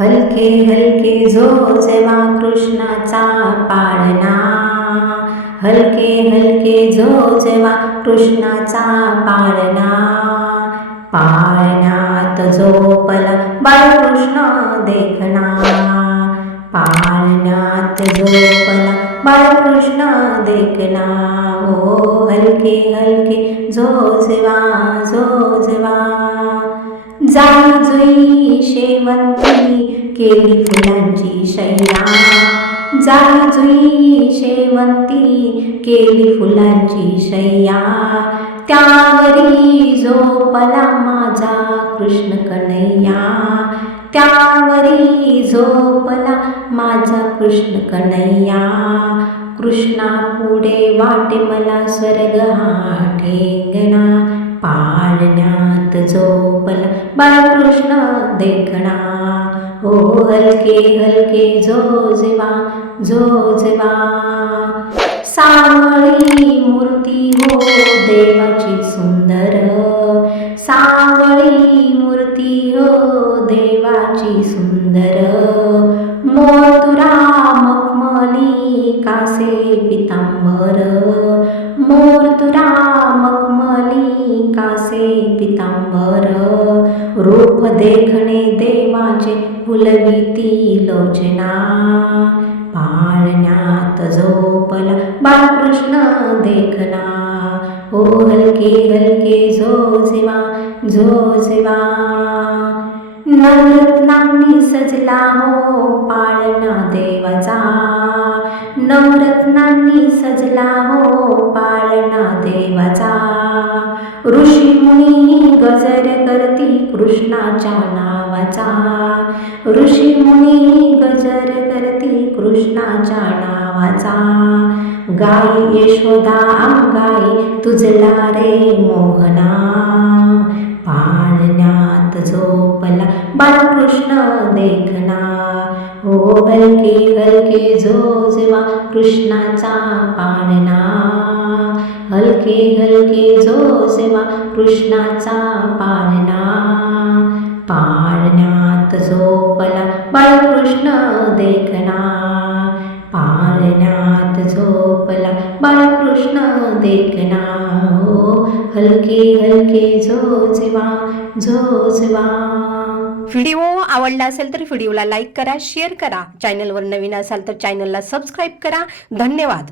हलके हलके जो जेव्हा कृष्णाचा पाळणा. हलके हलके जो जेव्हा कृष्णाचा पाळणा. पाळण्यात झोपला बाळकृष्ण देखना. पाळण्यात झोपला बाळकृष्ण देखना. ओ हलके हलके जो जेवा जो जेवा जाई जुई केली फुलांची शैया जाई जुई शेवंती केली फुलांची शैया त्यावरी झोपला माझा कृष्ण कन्हैया. त्यावरी झोपला माझा कृष्ण कन्हैया. कृष्णा पुढे वाटे मला स्वर्ग हा ठेंगणा. पाळण्यात झोपला बाळकृष्ण देखणा. हो हलके हलके जो जेवा जो जेवा. सावळी मूर्ती हो देवाची सुंदर. सावळी मूर्ती हो देवाची सुंदर. रूप देखणे देवाचे फुलविती लोचना. पाळण्यात झोपला बाळकृष्ण देखना. ओ हलके हलके झो जेवा झो जेवा नवरत्नांनी सजला हो पाळणा देवाचा. नवरत्नांनी सजला हो पाळणा देवाचा. ऋषी मुनी कृष्णाच्या नावाचा. ऋषी मुनी गजर करती कृष्णाच्या नावाचा. गाई यशोदा अंगाई तुझला रे मोहना. पाळण्यात कृष्ण देखना। हो हलके हलके झो जेव्हा कृष्णाचा पाळणा। हलके हलके झो जेव्हा कृष्णाचा पाळणा। पाळण्यात झोपला बाळकृष्ण देखना। पाळण्यात झोपला बाळकृष्ण देखना। हो हलके हलके झो जेव्हा झो व्हिडिओ आवडला असेल तर व्हिडिओला लाईक करा शेअर करा. चॅनलवर नवीन असाल तर चॅनलला सबस्क्राईब करा. धन्यवाद.